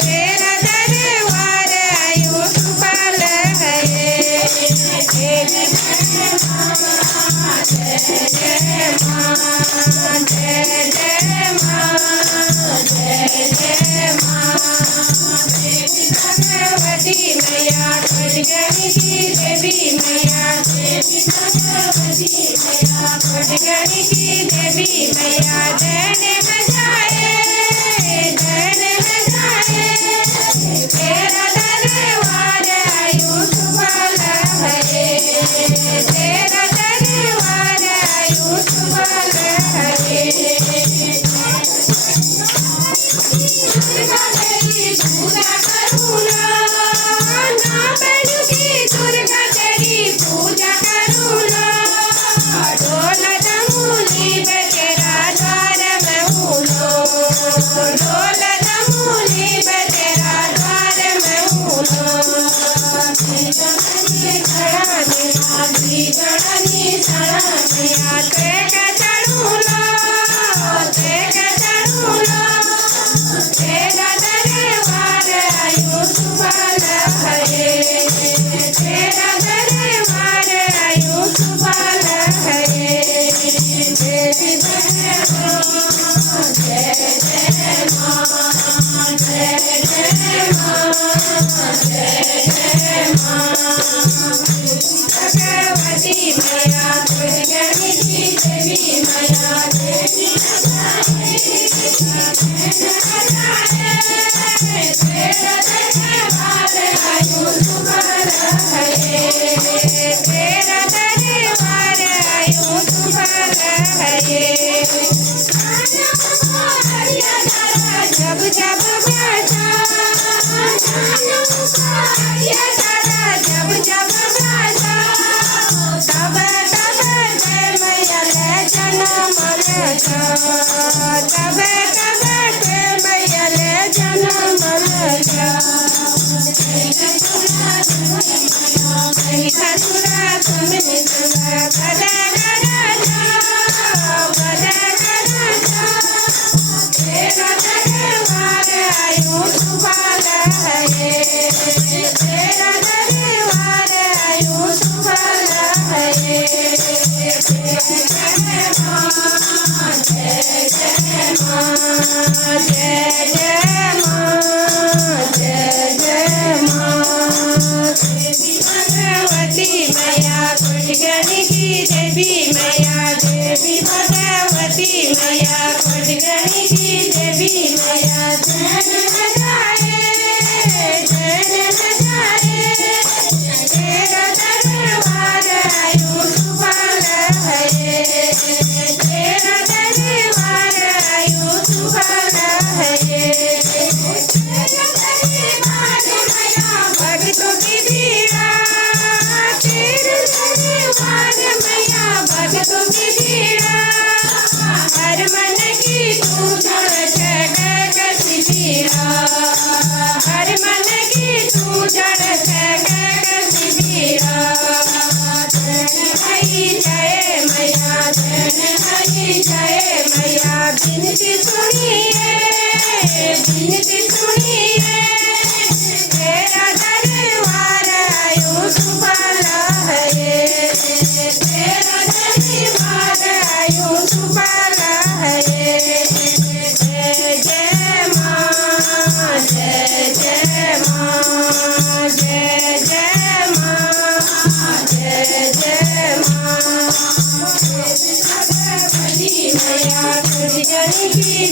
तेरा दरबार आयो सुफल है। देवी जय जय माँ, जय जय माँ, जय जय माँ। देवी भगवती मैया खड़गनी की देवी मैया, देवी भगवती मैया खड़गनी की देवी मैया। जैन बजाए जैन बजाए, तेरा दरबार आयो सुफल है। तेरा दरबार आयो सुफल है। पूजा करूँगा ना बनु की दुर्गा तेरी पूजा करूँगा। ढोल दमूली पे तेरा द्वार मैं हूलो, ढोल दमूली पे तेरा द्वार मैं हूलो। चढ़नी तेरे चढ़ूलो, तेरे चढ़ूलो। तेरा दरबार आयो सुफल है। तेरा दरबार आयो सुफल है। देवी जय जय माँ, जय जय माँ, जय जय माँ। भगवती मैया खड़गनी की देवी मैया, देवी तेरा दरबार आयो सुफल है। तेरा दरबार आयो सुफल है। जब जब बाजा जब जब बाजा, तब तब जय मैया ले जन्म लेगा। तब तब जय मैया ले जन्म लेगा। ससुरा तुमने सुना गदा गदा जाओ, गदा गदा जाओ। तेरा दरबार आयो सुफल है। तेरा दरबार आयो सुफल है। जय जय माँ, जय जय माँ, जय जय माँ, जय जय माँ। देवी भगवती मैया खड़गनी की देवी मैया, देवी भगवती मैया खड़गनी की देवी मैया। जैन बजाए जैन बजाए, तेरा दरबार आयो सुफल है। तेरा दरबार आयो सुफल है। भक्तों की भीड़ा तेरे दरबार मैया, भक्तों की भीड़ा। हर मन की तू जड़ जगह कसी पीड़ा, हर मन की तू जड़ जगह कसी पीड़ा। जय भई जय मैया, जय भई जय मैया। बिनती सुनिए, बिनती सुनिए। तेरा दरबार आयो सुफल है। तेरा दरबार आयो सुफल है। जय जय माँ, जय जय माँ, जय जय माँ, जय जय माँ। भगवती मैया खड़गनी की